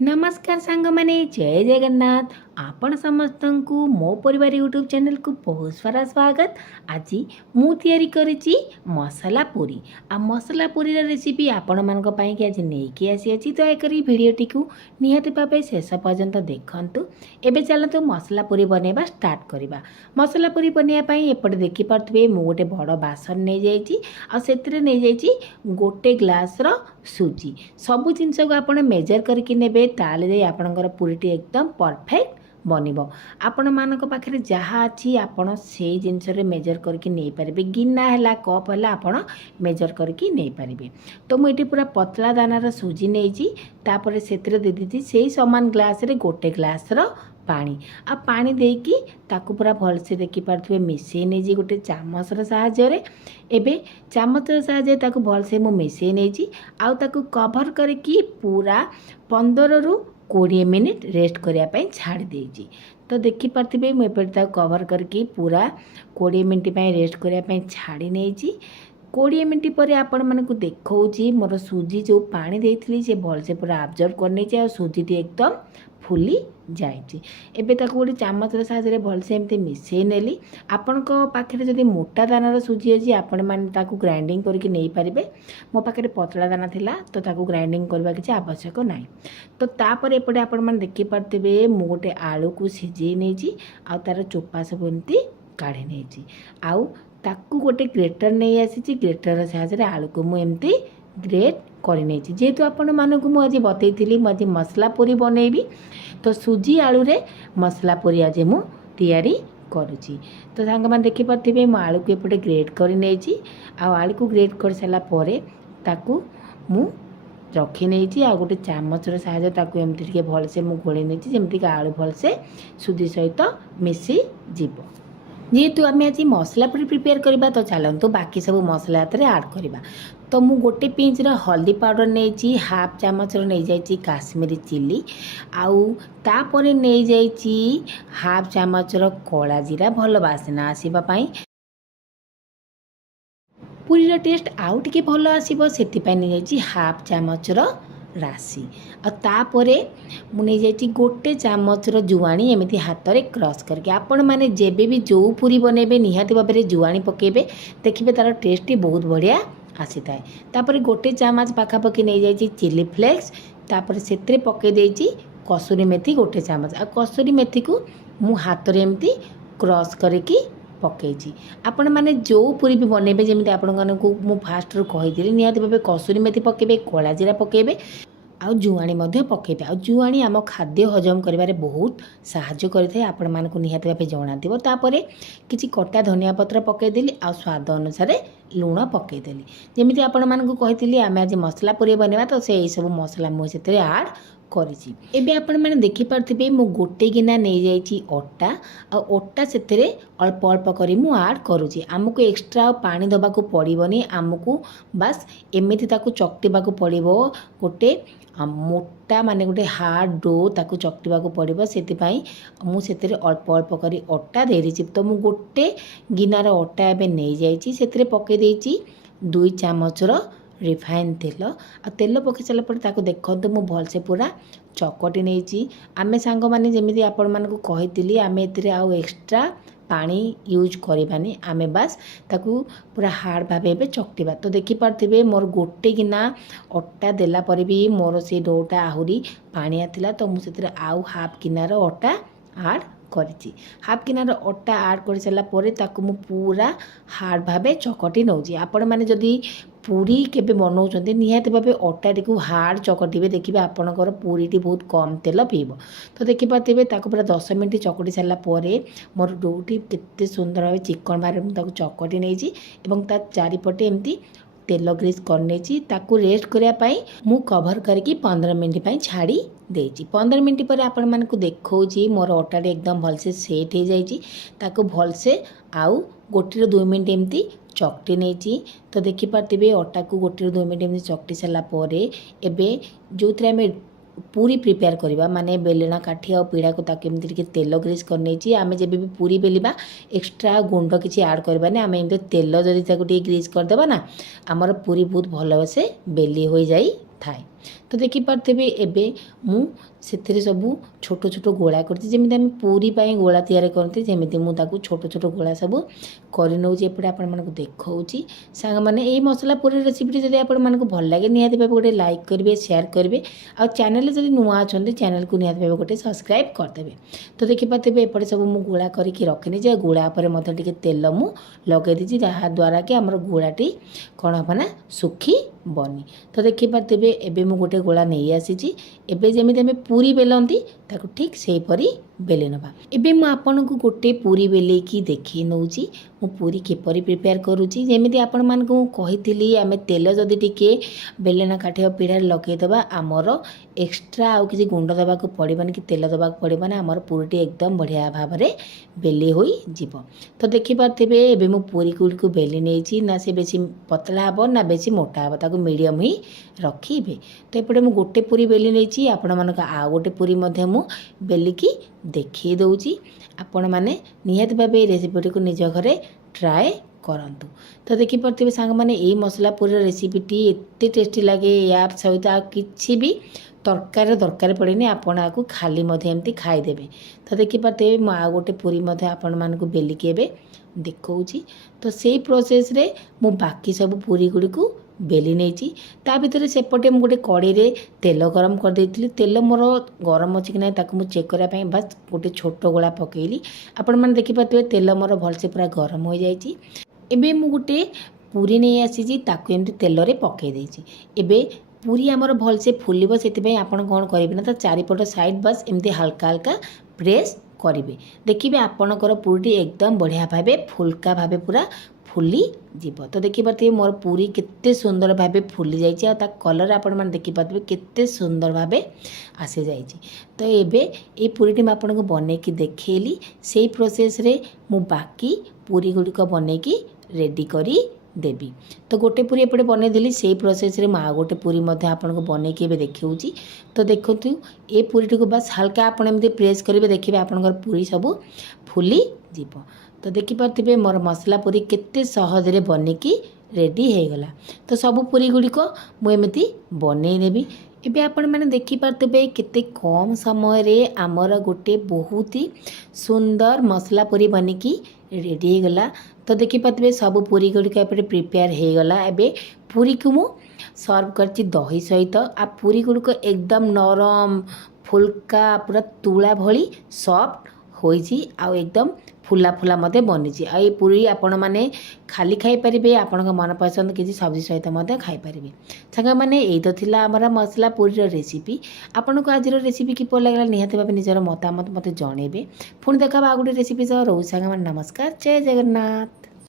नमस्कार सांग माने जय जगन्नाथ। आपण समस्त को मो परिवार यूट्यूब चैनल को बहुत सारा स्वागत। आज मु तैयारी करिछि मसाला पूरी। आ मसाला पूरी रेसिपी आपण मान के आज नहीं आसी अछि। तो एकरी वीडियोटी को निहाती भाबे शेष पर्यंत देखंतु। एबे चलतो मसाला पूरी बनेबा स्टार्ट करिबा। मसाला पूरी बनिया पई एपटे देखि पारथबे मु गोटे बड़ बासन नै जाइछि आ सेतिरे नै जाइछि गोटे ग्लास रो सुजी। सबु जिनस को आपण मेजर करके नेबे ताले जाई आपणकर पूरीटी एकदम परफेक्ट बनिबो। आपण मानक पाखरे जहाँ अच्छी आपण से जिनस मेजर करके नहीं पारे। गिना है कप है आपण मेजर करके नहीं पारे। तो मुझे पूरा पतला दानार सुजी नहीं तापर से दे दी से सामान ग्लास रे गोटे ग्लास रो पानी आ पानी देकी ताकू पूरा भलसे देखी पारे मिसई नहीं गोटे चामचर साहाय्य एबे चामचर साहाय्य ताकू भलसे मु मिसई नहीं आउ ताकू कभर करके पूरा 15 ରୁ 20 मिनिट रेस्ट करने छाड़ देजी। तो देखी पारे मुझे कभर करके पूरा 20 मिनिट रेस्ट करने छाड़ी नहीं। 20 मिनिट पर आपण मानक देखौची मोर सुजी जो पानी देइथिली से भलसे पूरा अब्जर्व करने आ सुजीटी एकदम फुली जाइए। एबे ताको गोटे चामचर साहाय्य भलसे एमती मिसई नेली। आपण पाखे जदि मोटा दानार सुजी अच्छी आपण मैंने ताको ग्राइंडिंग करके नहीं पारे। मो पाखे पतला दाना थिला तो ताको ग्राइंडिंग करबा किछि आवश्यक नाही। तो तापर एपटे आपण मैंने देखि पारथिबे मु गोटे आलू को सिझेई नेछि आ तार चोपा सब एमती काढ़ी नेछि आउ ताकू गोटे ग्रेटर नहीं आसी। ग्रेटर साहाय्य आलू को मु एमती ग्रेट कर जेहेतु आपण मानक मुझे बतई मुझे मसला पूरी बनैबी तो सुजी आलू रे मसला पूरी आज मु तैयारी करुँची। तो सांग मैंने देखी पारे मु आलू को एपटे ग्रेट कर आलू को ग्रेट कर सारा ताकू मु रखी नहीं आ गोटे चामचर साहाय्य ताकू एमती भलसे मु गोले नहीं जमीक आलू भलसे सुजी सहित मिसी जीव। जेहेतु आम आज मसला पूरी प्रिपेयर करवा तो चलतु बाकी सब मसला हाथ में आड करवा। तो मु गोटे पिंच हल्दी पाउडर नहीं हाफ चामचर नहीं जाइए काश्मीरी चिली आउ तापर नहीं जाइए हाफ चामचर कला जीरा भल बासना आसवाई पूरीर टेस्ट आउ टे भल आसो से नहीं हाफ चामचर राशि आतापर मुझे गोटे चामचर जुआणी एमती हाथ में क्रश करके आपण मैंने जेबे भी जो पूरी बनइबे निहाती भाव में जुआणी पकेबे देखिए तार टेस्ट बहुत बढ़िया आसी थाए। तापर गोटे चामच पाखापाखि नहीं जाइए चिली फ्लेक्स तापर से पकई देइछि कसूरी मेथी गोटे चामच आ कसूरी मेथी को मु हाथ में एमती क्रश करके पकईछि। आपण मैंने जो पूरी भी बनइबे जमी आपण को मु फास्ट कही निहाती भाव कसूरी मेथी पकेबे कला जीरा पकेबे आउ जुआणी मध्य पकेबे। आउ जुआणी आम खाद्य हजम करिबारे बहुत साहाय्य करिथाय आपण मानकु निहाती भाबे जणाथिबो। तापरे किछि कटा धनिया पत्र पकेदेली आ स्वाद अनुसार लूण पकेदेली जेमिति आपण मानकु कहितली आमे आज मसला पूरी बनेबा तो से सब मसला मु सेतरे ऐड करिछि। एबे आपण माने देखि पारथिबे मु गोटे गिना नहीं जाइछि अटा आ अटा सेतरे अल्प अल्प करी मु ऐड करूछि। आमको एक्स्ट्रा पानी दबा को पड़िबनी आमको बस एमिति ताकू चकटिबा को पड़िबो गोटे मोटा माने गोटे हार्ड डो ताकू चकटिबा को पड़िबो सेतिपई मु सेतरे अल्प अल्प करी अटा दे देछि। तो मु गोटे गिनार अटा एबे नहीं जाइछि सेतरे पके देछि 2 चामचर रिफाइन तेल आ तेल पकई सारा पर देखते मु भलसे पूरा चकटी नहीं। आमे सांग माने जेमिति आपण मानकु कहितली आमे एतिरे आउ एक्स्ट्रा पानी यूज करबानी आमे बस ताकू पूरा हार्ड भाव एबे चकटिबा। तो देखि पारथिबे मोर गोटे गिना अटा देला पर भी मोर से डोटा आहुरी पानी आथिला तो मु सेतिरे आउ हाफ गिनार अटा ऐड करिछि। हाफ गिनार अटा ऐड कर सारा पर ताकू मु पूरा हार्ड भाव चकटी नौछि। आपण माने जदि पूरी केबे बनाउछन्ते निहाती भाबे अटाटी को हार्ड चकटिबे देखिबे आपणकर पूरीटी बहुत कम तेल पीब। तो देखि पारथिबे ताकू पूरा 10 मिनिट चकटी सारा पर मोर डोटी केते सुंदर भाव चिकन बारे मु ताकू चकटी नैछि एवं ता चारिपटे एमती तेल ग्रीस करने ताकू रेस्ट करने मु कभर करके 15 मिनिट छाड़ी देछि। 15 मिनिट पर आपण मानकु देखौछि मोर अटाटी एकदम भलसे सेट हो जाइछि ताकू भलसे आउ गोटे 2 मिनिट एमती चकटी नहीं। तो देखि पारथिबे अटा को गोटे 2 मिनिट एमती चकटी सारा पर एबे जो आमे पूरी प्रिपेयर करवा माने बेलना काठी और पीड़ा को ताकि एमती तेल ग्रीस करने आमे जब भी पूरी बेलिबा एक्स्ट्रा गुंड किसी ऐड करबानी आमे एमती तेल जदि ग्रीस करदेबा ना आमर पूरी बहुत भल से बेली हो जाई थाए। तो देखिपे एबे मु से सबू छोट छोट गोला करती जमी आम पूरी गोला तैयारी करते जमी मुझे छोट छोट गोला सब कर नौचे एपटे आपण मानक देखा सांग मैंने यही मसला पूरी रेसिपी जब आपण मानक भल लगे निहाती भाव गोटे लाइक करेंगे शेयर करेंगे आ चैनल जब नुआ अच्छा चैनल को निहाती भाव गोटे सब्सक्राइब करदेवे। तो देखिपे एपटे सब मु गोला करके रखनी जे गोला पर टे तेल मु लगे दीजिए जहाँद्वारा कि आमर गोलाटी कौन हम ना सुखी बनी। तो देखिपे एबे मु गोटे गोला नहीं आसी एबे जमी आम पूरी बेलती ताको ठीक से परी बेले नवा। एबे मु आपन को गोटे पूरी बेले की देखी नौची मु पूरी किपरि प्रिपेयर करूची जेमिति आपण मान को कहितली आमे तेल जदि टिके बेलना काठिया पीढ़ा लगेदेबा आमर एक्स्ट्रा आउ किसी गुंड दबा को पड़िबन कि तेल दबा को पड़िबन आमर पूरीटी एकदम बढ़िया भाव में बेले होई जीव। तो देखि पारथिबे एबे मु पूरी को बेली नेछि ना से बेसी पतला हबो ना बेसी मोटा हबो ताको मीडियम ही रखिबे। तो एपटे मु गोटे पूरी बेली नेछि आपण मानक आ गोटे पूरी मध्ये मु बेलिकी देखी दउची आपण माने निहाती भाबे रेसिपीटी को निज घरे ट्राए करंतु। तो देखिपे सांग मैंने यही मसला पूरी रेसिपीटी एते टेस्टी लगे यार सहित आ किछि भी तरकारी दरकार पड़ेनि आपण आपको खाली एमती खाईदेवे। तो देखिपे मु आ गोटे पूरी आपण मानक बेलिकी एबे देखौची। तो सेही प्रोसेस रे मु बाकी सब पूरी गुड़ी को बेली नहीं ता भीतर सेपटे मुझे कड़े रे तेल गरम कर देती तेल मोर गरम अच्छी कि ना ताकू चेक करने बस गोटे छोट गोला पकेली आपण मैंने देखिपे तेल मोर भलसे पूरा गरम हो जाइए। एबे मु गोटे पूरी नहीं आसी ताकू एमती तेल रे पकई देछि। एबे पूरी आमर भलसे फुलिब से आपण कौन करेंगे ना तो चारिपट साइड बस एमती हल्का हल्का प्रेस करेंगे देखिए आपणकर पूरी एकदम बढ़िया भाव फुल्का भाव पूरा फुली जीव। तो देखिपे मोर पूरी केते सुंदर भाव फुली जाइए आ कलर आपण मैंने देखिपे केते सुंदर भाव आसी जाइए। तो एबे ये पूरीटी मैं आपको बनईकी देखली से प्रोसेस रे मु बाकी पूरी गुड़िक बनईकी रेडी करी देवी। तो गोटे पूरी एपटे बनईदेली से प्रोसेस रे आ गोटे पूरी आपको बनईकी देखी। तो देखु ये पूरीटी को बस हल्का आप प्रेस करेंगे देखिए आपंकर पूरी सब फुली जीव। तो देखिपे मोर मसला पूरी केते सहजरे बनईकी रेडी हो गला। तो सब पूरी गुड़िक मुझे बनईदेवी। एबे आपण मैंने देखिपे केते कम समय रे आमर गोटे बहुत ही सुंदर मसला पूरी बनिकी रेडी हो गला। तो देखिपे सब पूरी गुड़िक एपटे प्रिपेयर हो गला। एबे पूरी को मु सर्व करची दही सहित आ पूरी गुड़िक एकदम नरम फुल्का पूरा तुला भली सॉफ्ट होइची आ एकदम फुला फुला मते बनीची। आ ये पूरी आपण माने खाली खाई परिबे आपण मन पसंद किसी सब्जी सहित मते खाई परिबे। सांग माने एई तो थिला हमरा मसला पूरी रेसिपी। आपण को आज रेसिपी किपर लागला निहाती भाबे निजर मतामत मते जणेबे। पुणी देखा आ गुटे रेसिपी सह रहू सांग माने नमस्कार जय जगन्नाथ।